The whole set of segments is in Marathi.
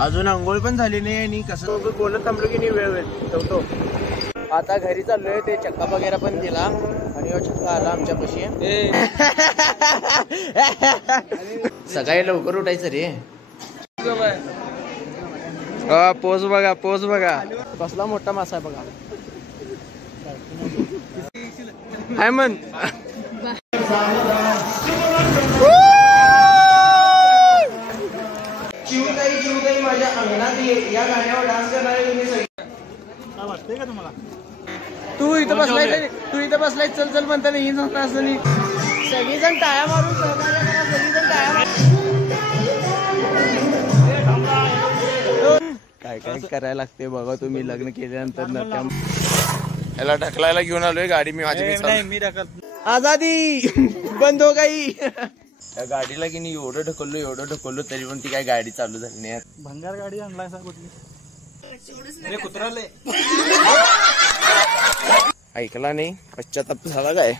अजून अंघोळ पण झाली नाही आणि कसं बोलत थांबलो की नाही वेळ ठेवतो. आता घरी चाललोय. ते चक्का वगैरे पण दिला आणि चक्का आला आमच्यापाशी. सकाळी लवकर उठायचं रे. पोज बघा, पोज बघा. कसला मोठा मासा आहे बघा. हाय मन चिवताई माझ्या अंगणात ये या गाण्यावर डान्स करणारे तुम्ही सगळे. वाटतंय का तुम्हाला? तू इथं बसलाय चल चल म्हणताना ही असं नाही. सगळीजण टाळ्या मारून सहकार्य करा. सगळीजण टाळ्या मारून. काय काय करायला लागते बघा तुम्ही लग्न केल्यानंतर ना. याला ढकलायला घेऊन आलोय गाडी. मी माझी मी ढकल. आजादी बंद हो गई. त्या गाडीला की नाही एवढं ढकललो तरी पण ती काय गाडी चालू झाली नाही. भंगार गाडी आणलाय सा कुठली. ऐकला नाही. पश्चाताप झाला काय.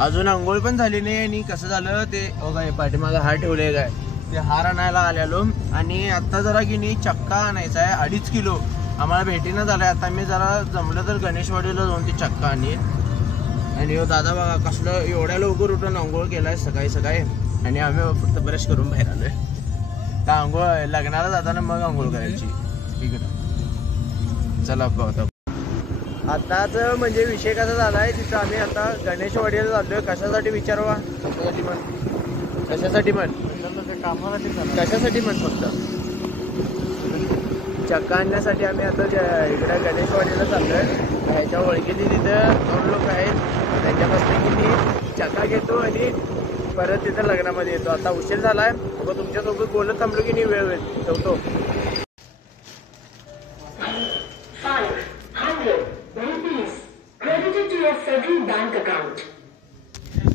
अजून अंघोळ पण झाली नाही आणि कसं झालं ते काय पाठीमागे हार ठेवले काय ते हार आणायला आलेलो. आणि आता जरा की नाही चक्का आणायचा आहे 2.5 किलो. आम्हाला भेटीनं झालंय. आता मी जरा जमलं तर गणेशवाडीला जाऊन ती चक्का आणि दादा बघा कसलं एवढ्या लवकर उठून अंघोळ केलाय सकाळी आणि आम्ही फक्त ब्रश करून बाहेर आलोय. तर अंघोळ लग्नाला जाताना मग अंघोळ करायची इकडं. चला बघा आताच म्हणजे विषय कसा झालाय. तिथं आम्ही आता गणेशवाडीला चाललोय. कशासाठी विचारवा. कशासाठी म्हण कशासाठी म्हण फक्त चक्का आणण्यासाठी आम्ही आता इकडे गणेशवाडीला चाललोय. ह्याच्या ओळखीने तिथं 2 लोक आहेत. त्यांच्यापासून की मी चक्का घेतो आणि परत तिथं लग्नामध्ये येतो. आता उशीर झालाय. मग तुमच्यासोबत बोलत थांबलो की नाही वेळ ठेवतो.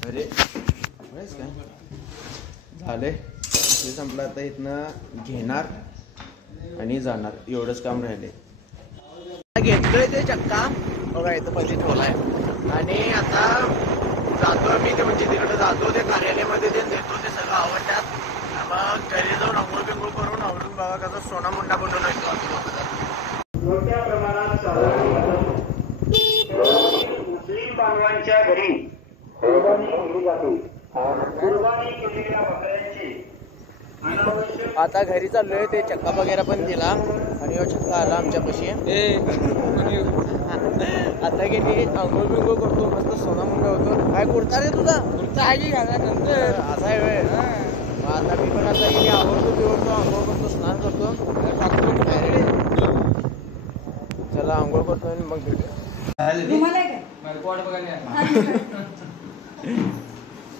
अरे काय झालंय ते संपलं. आता इथनं घेणार आणि जाणार एवढंच काम राहिले. घेतलोय ते चक्का बघा इथं मध्ये ठेवलाय आणि आता जातो मी. ते म्हणजे तिकडे जातो ते कार्यालयामध्ये ते देतो ते सगळं आवडतात. मग घरी जाऊन अंघोळ बिंघोळ करून आवडून बघा कसं सोना मुंडा बनवून येतो. मोठ्या प्रमाणात मुस्लिम बांधवांच्या घरी कुर्बानी केली जाते. कुर्बानी केलेल्या बकऱ्यांची आता घरी चाललोय. ते चक्का वगैरे पण दिला आणि चक्का आला आमच्यापाशी. आता गेली अंघोळ बिंघोळ करतो. मस्त सोना मुंडा होतो. काय कुर्ता रे तुझा कुर्ता आहे की घालानंतर असा आहे वेळ. आता मी पण आता गेली आवडतो बिवडतो अंघोळ करतो स्नान करतो. चला अंघोळ करतो आणि मग भेटू.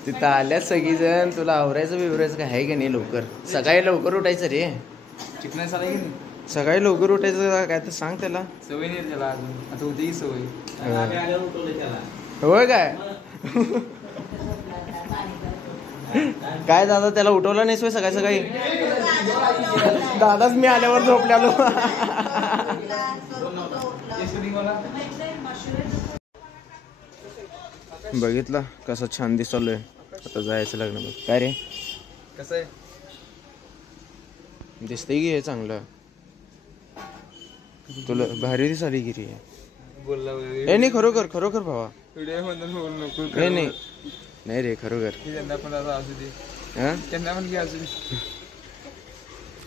तिथं आल्यात सगळीजण. तुला आवरायचं बिवरायचं काय आहे का नाही. लवकर सकाळी लवकर उठायचं रे. सकाळी लवकर उठायचं काय तर सांग त्याला. सवय नाही त्याला अजून. आता होती सवय. होय काय काय दादा त्याला उठवलं नाही सकाळी. दादाच मी आल्यावर झोपल्यालो. बघितलं कसं छान दिसलोय. आता जायचं लग्न. काय रे कसं आहे दिसतंय की हे चांगलं. तुला भारी दिसाली गिरी आहे. नाही खरोखर भावा. नाही रे खरोखर.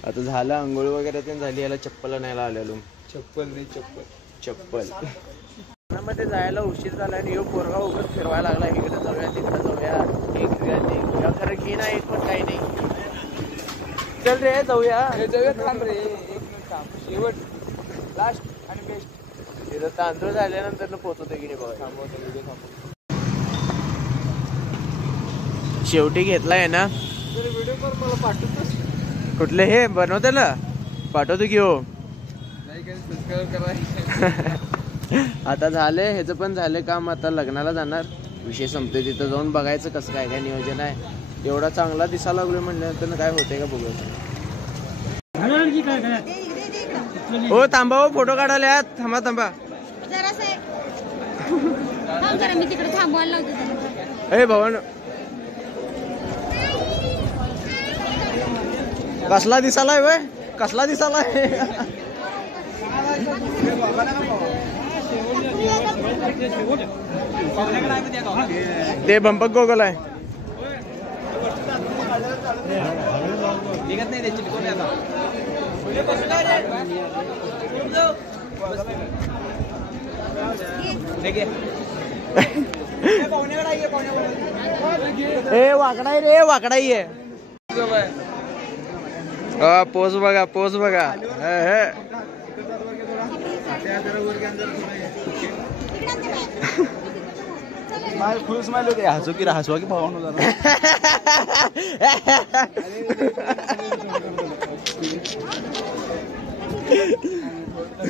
आता झालं आंघोळ वगैरे ते झाली. याला चप्पल आणायला आलेलो. चप्पल मध्ये जायला उशीर झाला आणि यो पोरगा उगाच फिरवायला लागला. इकडे जाऊया तिकडे जाऊया हे घेऊया खरं घे ना एक पण काही नाही. चल रे जाऊया थांब रे. शेवट लास्ट आणि बेस्ट. तिथं तांदूळ झाल्यानंतर पोहोचवतो की नाही बघा. शेवटी घेतलाय ना. व्हिडिओ कॉल मला पाठवतो. कुठले हे बनवतेला पाठवतो की हो. आता झालंय ह्याचं पण झालं काम. आता लग्नाला जाणार. विषय संपतोय. तिथं जाऊन बघायचं कसं काय काय नियोजन आहे. एवढा चांगला दिसायला लागलोय म्हणल्यानंतर काय होतंय का बघूया. हो थांबा हो फोटो काढायला. थांबा मी तिकडे थांबवायला लावते. ए भवन कसला दिसालाय वय कसला दिसालाय ते बंपक गोगल आहे निघत नाही त्याची ए वाकडाई रे वाकडाई आहे पोच बघा पोच बघा फुल स्माइल होते हसू की हसवा की भावना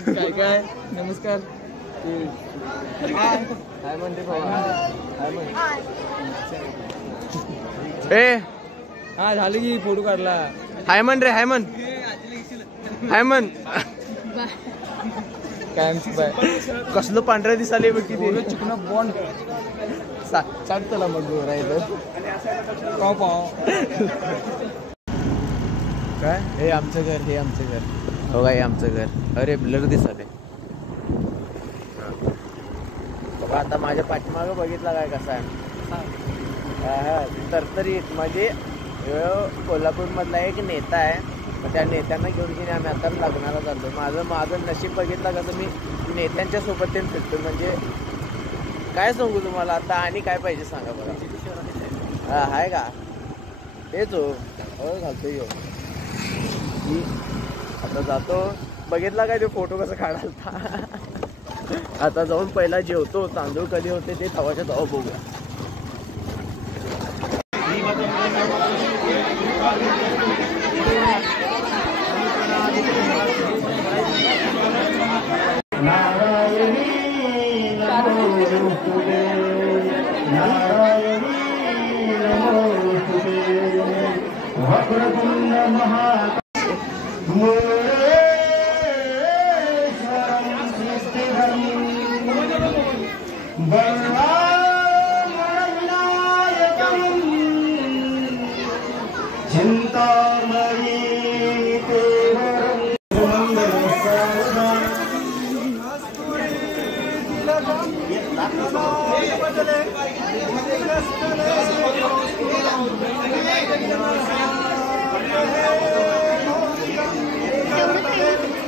काय काय नमस्कार काय म्हणते ए हा झालं की फोटो काढला हायमन रे हायमन हायमन कसलं पांढऱ्या दिसाले बघ किती चिकन बॉन्ड चाटतला मग राहिलं काय हे आमचं घर हे आमचं घर हो काय आमचं घर अरे ब्लर दिसाले बघा आता माझ्या पाठीमागं बघितला काय कसा आहे तरतरीत म्हणजे कोल्हापूर मधला एक नेता आहे मग त्या नेत्यांना घेऊन की आम्ही आता लग्नाला चाललो माझं नशीब बघितलं कसं मी नेत्यांच्या सोबत ते फिरतो म्हणजे काय सांगू तुम्हाला आता आणि काय पाहिजे सांगा बघा हा आहे का तेच हो घालतो येऊ आता जातो बघितला काय ते फोटो कसं काढालता आता जाऊन पहिला जेवतो तांदूळ कधी होते ते तवाच्या तवा बघूया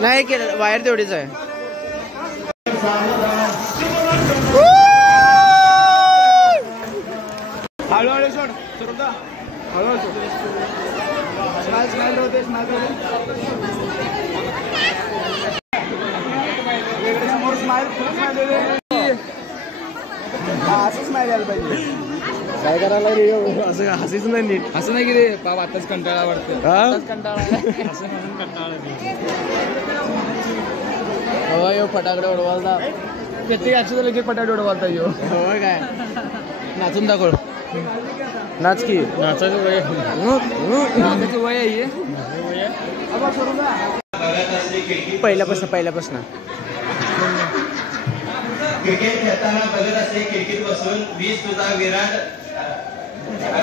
नाही केलं वायर तेवढीच आहे हळूहळू सोड सुरुका हळूहळू स्माइल होते समोर स्माइल फुल स्माइल असं स्माइल यायला पाहिजे काय करायला रे असं हसीच नाही नीट असं नाही की रे बाप आताच कंटाळा वाटतं कंटाळा असं म्हणून कंटाळा हो यो फटाकडे उडवालता प्रत्येक ॲक्च्युअली लगेच फटाकडे उडवालता यो हो काय नाचून दाखव नाच की नाचायचं वय नाचायचं वय आहे पहिल्यापासून क्रिकेट खेळताना बघत असते खिडकीत बसून 20 तुझा विराट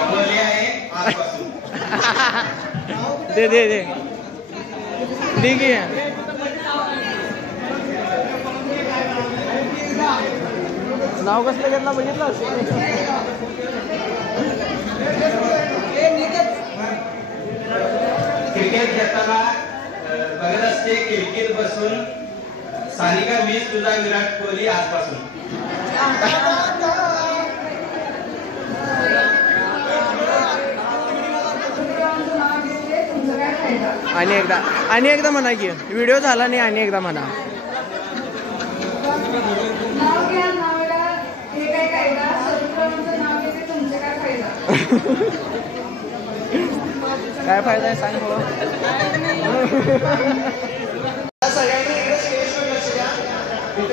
कोहली आहे आजपासून दे ठीक आहे नाव कसलं घेतला बघितलं क्रिकेट खेळताना बघत असते खिडकीत बसून सानिका 20 तुझा विराट कोहली आजपासून आणि एकदा म्हणा की व्हिडिओ झाला नाही आणि एकदा म्हणा काय फायदा आहे सांग बघा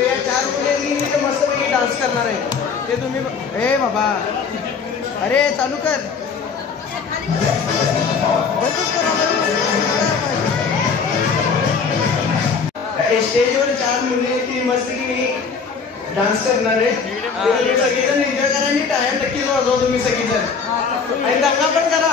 या 4 मुलींनी मस्तपैकी डान्स करणार आहे ते तुम्ही ए बाबा अरे चालू कर स्टेजवर 4 मुली ती मस्तपैकी डान्स करणार आहे तुम्ही सगळीजण एन्जॉय करा आणि टाइम नक्कीच वाजवा तुम्ही सगळीजण आणि दंगा पण करा.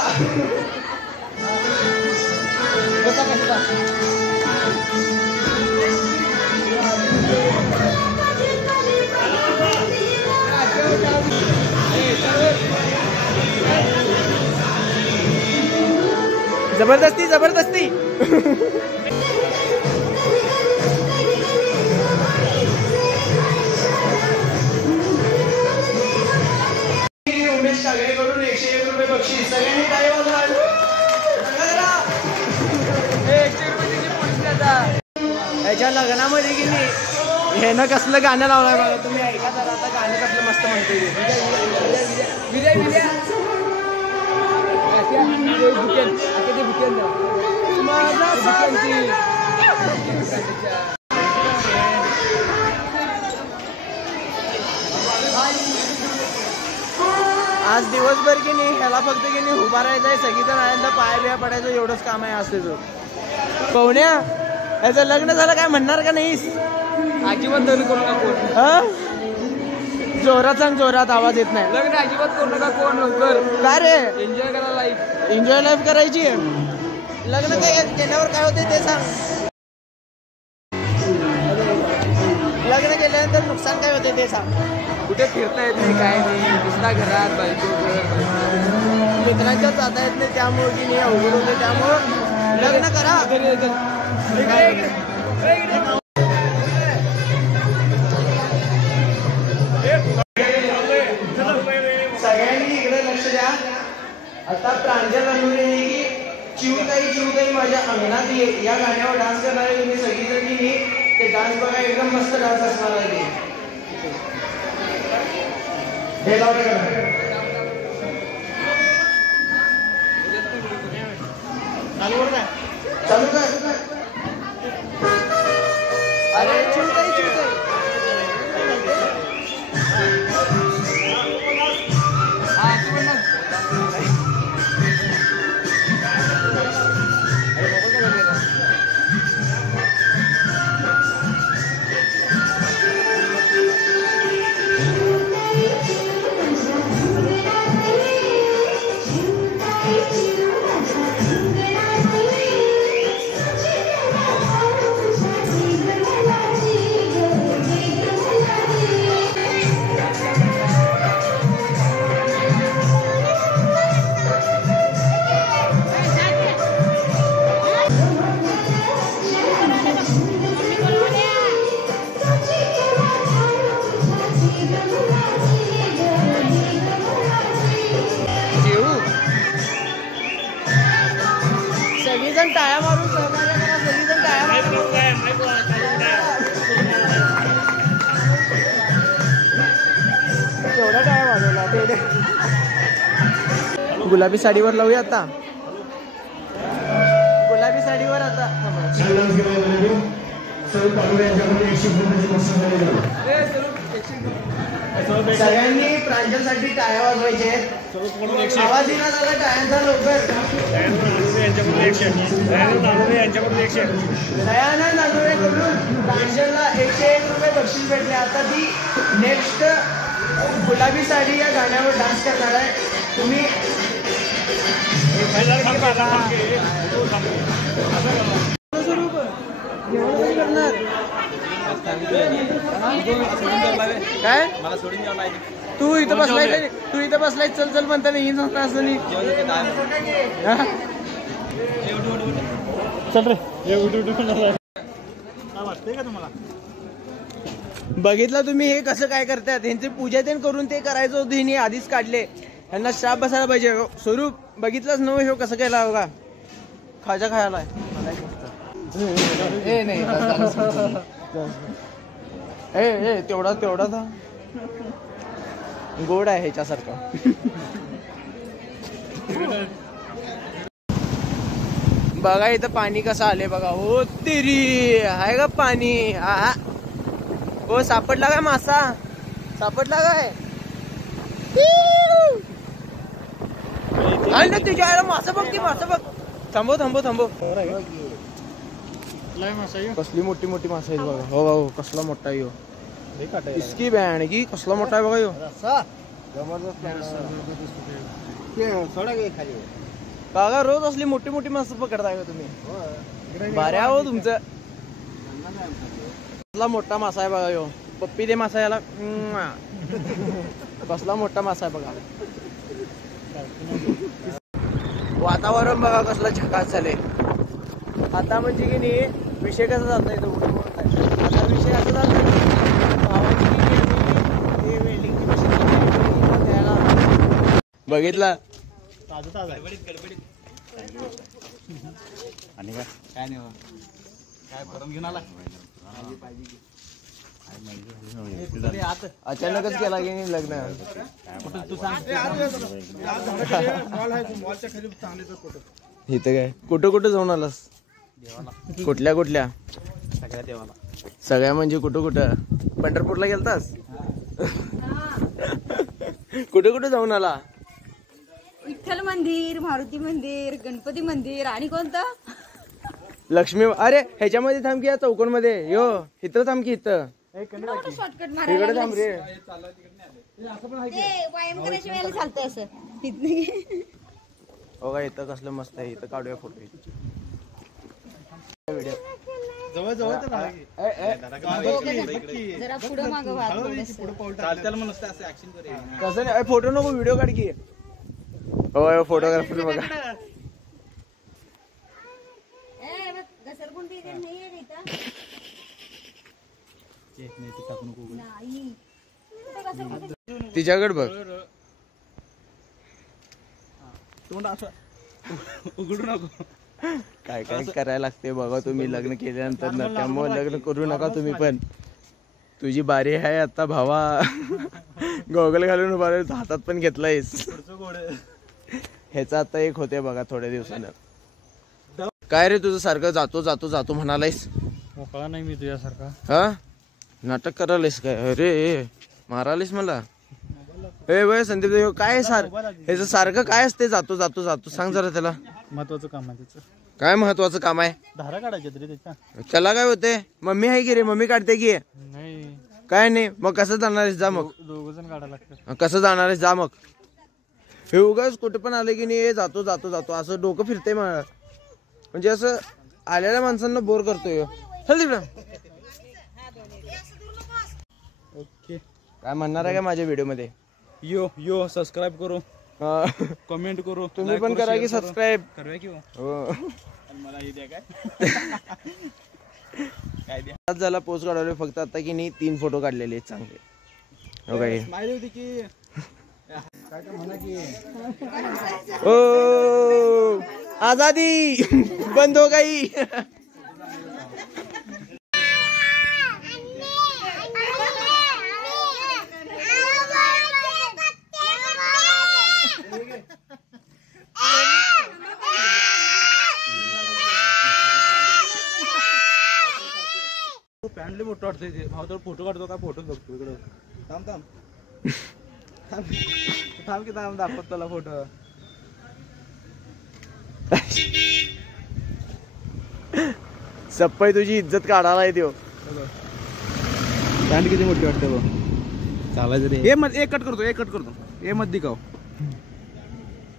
जबरदस्ती जबरदस्ती. उमेश कागडेकडून 101 रुपये बक्षीस. सगळ्यांनी टाळी वाजवा. याच्या लग्नामध्ये की नाही ह्यानं कसलं गाणं लावलंय बघा तुम्ही ऐका जरा. आता गाणं कसलं मस्त म्हणतोय. विजय विजय आज दिवसभर की नाही ह्याला फक्त की नाही उभा राहायचंय. सगळीजण आयंदा पाया बिया पडायचं एवढंच काम आहे. असते जो पाहुण्या याचं लग्न झालं काय म्हणणार का नाहीस? अजिबात लग्न करू नका. हा जोरात सांग. जोरात आवाज येत नाही. लग्न अजिबात करू नका कोण लवकर. काय रे एन्जॉय करा लाईफ. एन्जॉय लाईफ करायची. लग्न काय केल्यावर काय होते ते सांग. लग्न केल्यानंतर नुकसान काय होते ते सांग. कुठे फिरता येत नाही काय नाही. दुसऱ्या घरात बायको मित्रांच्या जाता येत नाही त्यामुळे की नाही अवघड होते. त्यामुळं लग्न करा. सगळ्यांनी इकडे लक्ष द्या. आता प्रांजल अनुभव की चिवताई माझ्या अंगणात ये या गाण्यावर डान्स करणार आहे तुम्ही सगळीजणी. ते डान्स बघा एकदम मस्त डान्स असणार आहे. हे लावले का चालू कर. अरे चिवताई सगळीजण टाळ्या मारून सहकार्य करा. सगळीजण टाळ्या मारून. केवढ्या टाळ्या वाजवला ते. गुलाबी साडीवर लावूया आता. गुलाबी साडीवर आता सगळ्यांनी प्रांजलसाठी टाळ्या वाजवायचे आहेत. आवाज येणार झाला टाळ्यांचा लवकर. दयानंद नांदुरेकडून प्रांजलला 101 रुपये बक्षीस भेटले. आता ती नेक्स्ट गुलाबी साडी या गाण्यावर डान्स करणार आहे. तुम्ही काय मला सोडून द्यावं लागेल. तू इथं बसलाय चल चल म्हणता नाही असं नाही. चल रे वाटतंय का तुम्हाला? बघितलं तुम्ही हे कसं काय करतात. ह्यांची पूजा ते करून ते करायचं होतं. हिने आधीच काढले. यांना शाप बसायला पाहिजे. स्वरूप बघितलंच नव्हे हे कसं केला बघा. खाजा खायला तेवढा था गोड आहे ह्याच्यासारखं. बघा इथं पाणी कसं आले बघा. हो तेरी आहे का पाणी. हो सापडला काय मासा. सापडला काय ना तुझ्या आयला. मासा बघ की मासा बघ. थांबव कसली मोठी मासा आहे बघा. हो कसला मोठा आहे. इसकी बॅन की कसला मोठा आहे बघा यो. काका रोज असली मोठी मोठी माणसं पकडताय का तुम्ही? भाऱ्या हो तुमचं. कसला मोठा मासा आहे बघा यो. पप्पी दे मासा याला. कसला मोठा मासा आहे बघा. वातावरण बघा कसला झकास झाले. आता म्हणजे की नाही विषय कसा चालतोय तो. आता विषय असा चालतोय वेल्डिंगची मशीन बघितला. आणि काय नाही काय परम घेऊन आला. अचानकच केला की नाही लग्न. इथं काय कुठं कुठं जाऊन आलास? कुठल्या कुठल्या? सगळ्या देवाला. सगळ्या म्हणजे कुठं कुठं? पंढरपूरला गेलतास? कुठं कुठं जाऊन आला? विठ्ठल मंदिर, मारुती मंदिर, गणपती मंदिर आणि कोणतं? लक्ष्मी. अरे ह्याच्यामध्ये थांब की या चौकोन मध्ये. यो इथं थांब की इथं. शॉर्टकट इकडे मारायला थांब रे. ते व्यायाम करायच्या वेळेला चालतंय असं. इथनं हो का इथं कसलं मस्त आहे. इथं काढूया फोटो. जवळ जवळ जरा पुढं मागं व्हा कसं नाही फोटो नको व्हिडिओ काढ की. हो फोटोग्राफर बघा. घसरगुंडी नाहीये इथं. नाही. तिच्याकडे बघ. तोंड असं उघडू नको. काय काय करायला लागते बघा तुम्ही लग्न केल्यानंतर ना. त्यामुळे लग्न करू नका तुम्ही पण. तुझी बारी आहे आता भावा. गॉगल घालून उभा हातात पण घेतलायस. ह्याचा आता एक होते बघा थोड्या दिवसानं. काय रे तुझं सारखं जातो जातो जातो म्हणालायस? मोकळा नाही मी तुझ्यासारखा. हा नाटक करायलायस काय? अरे मारालीस मला. हे वय संदीप देव काय ह्याचं सारखं काय असते जातो जातो जातो? सांग जरा त्याला. महत्वाचं काम आहे त्याचं. काय महत्वाचं काम आहे? धारा काढायच्या तरी त्याच्या. त्याला काय होते? मम्मी आहे की रे? मम्मी काढते की? नाही काय नाही मग कसं जाणार आहेस? जा मग. दोघ जण काढायला लागतात. कसं जाणार आहेस? जा मग. हे उगाच कुठे पण आले की नाही जातो जातो जातो असं डोकं फिरते. म्हणजे असं आलेल्या माणसांना बोर करतोय. चल तिकडं. ओके. काय म्हणणार आहे का माझ्या व्हिडिओ मध्ये? यो सबस्क्राईब करू, कमेंट करू. तुम्ही पण करा की सबस्क्राईब. करूया की हो. मला हे द्या काय काय द्या. आज झाला पोस्ट काढवले फक्त आता की नाही 3 फोटो काढलेले आहेत चांगले. हो काय स्माइल होती की काय काय म्हणा की ओ आजादी बंद हो गई. पॅन्टले फोटो काढतोय ते भाऊ. तर फोटो काढतो का? फोटो बघतो इकडं. थांब थांब थांब थांब की थांब दाखवत त्याला फोटो. सप्पाई तुझी इज्जत काढायला येतो. पॅन्ट किती मोठी वाटते बघ. चालायचं रे. हे मध्ये एक कट करतो, एक कट करतो. हे मध्ये दिखाव.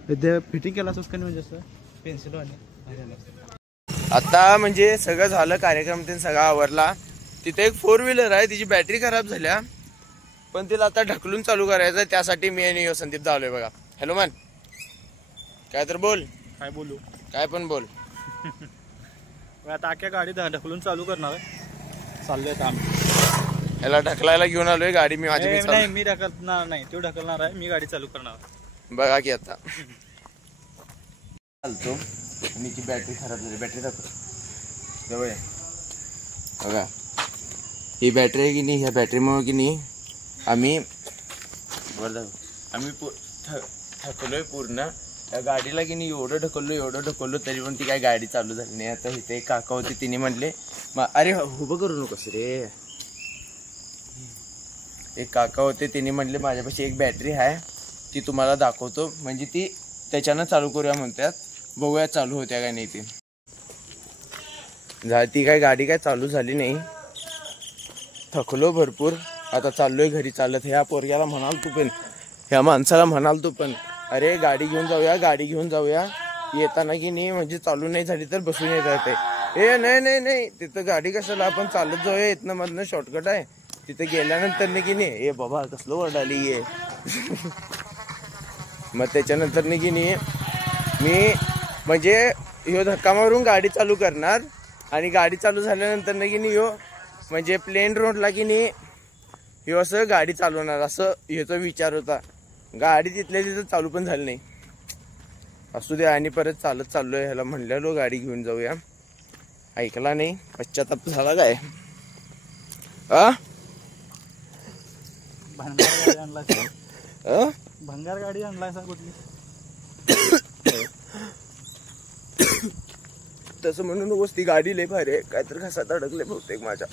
ते फिटिंग केला असं म्हणजे असं पेन्सिल वाले. आता म्हणजे सगळं झालं. कार्यक्रम ते सगळा आवरला. तिथे एक 4 व्हीलर आहे. तिची बॅटरी खराब झाल्या पण तिला आता ढकलून चालू करायचं. त्यासाठी मी आणि संदीप धावलोय बघा. हॅलो मन काय तर बोल. काय बोलू? काय पण बोल. आता अख्ख्या गाडी ढकलून चालू करणार आहे. चाललोय आता आम्ही. याला ढकलायला घेऊन आलोय. गाडी मी माझी नाही मी ढकलणार नाही. तो ढकलणार आहे. मी गाडी चालू करणार. बघा की आता चालतो. आणि ती बॅटरी खराब झाली. बॅटरी दाखव जवळ आहे बघा. ही बॅटरी आहे की नाही. ह्या बॅटरीमुळे की नाही आम्ही थकलोय पूर्ण. त्या गाडीला की नाही एवढं ढकललो तरी पण ती काय गाडी चालू झाली नाही. आता इथे एक काका होते तिने म्हणले अरे उभं करू नकोस रे. एक काका होते तिने म्हणले माझ्यापाशी एक बॅटरी आहे ती तुम्हाला दाखवतो. म्हणजे ती त्याच्यानं चालू करूया म्हणतात. बघूया चालू होत्या काय नाही. ती काय गाडी काय चालू झाली नाही. थकलो भरपूर आता चाललोय घरी चालत. ह्या पोरग्याला म्हणाल तू पण, ह्या माणसाला म्हणाल तू पण, अरे गाडी घेऊन जाऊया, गाडी घेऊन जाऊया. येताना की नाही म्हणजे चालू नाही झाली तर बसून येत राहते. ए नाही नाही नाही, तिथं गाडी कशाला, आपण चालत जाऊया, इथनं मधनं शॉर्टकट आहे. तिथे गेल्यानंतर नाही की नाही, ए बाबा कसलं वरडाली आहे. मग त्याच्यानंतर नाही की नाही मी म्हणजे ह्यो धक्का मारून गाडी चालू करणार आणि गाडी चालू झाल्यानंतर नाही की नाही ह्यो म्हणजे प्लेन रोडला की नाही ह्यो असं गाडी चालवणार, असं ह्याचा विचार होता. गाडी तिथल्या तिथं चालू पण झाली नाही. असू दे, आणि परत चालत चाललोय. ह्याला म्हणलेलो गाडी घेऊन जाऊया, ऐकला नाही. पश्चाताप झाला काय. भंगार गाडी आणलाय कुठली. तसं म्हणून नकोस, ती गाडी लय भारी आहे. काहीतरी घसात अडकले बहुतेक माझ्या.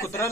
कुत्रा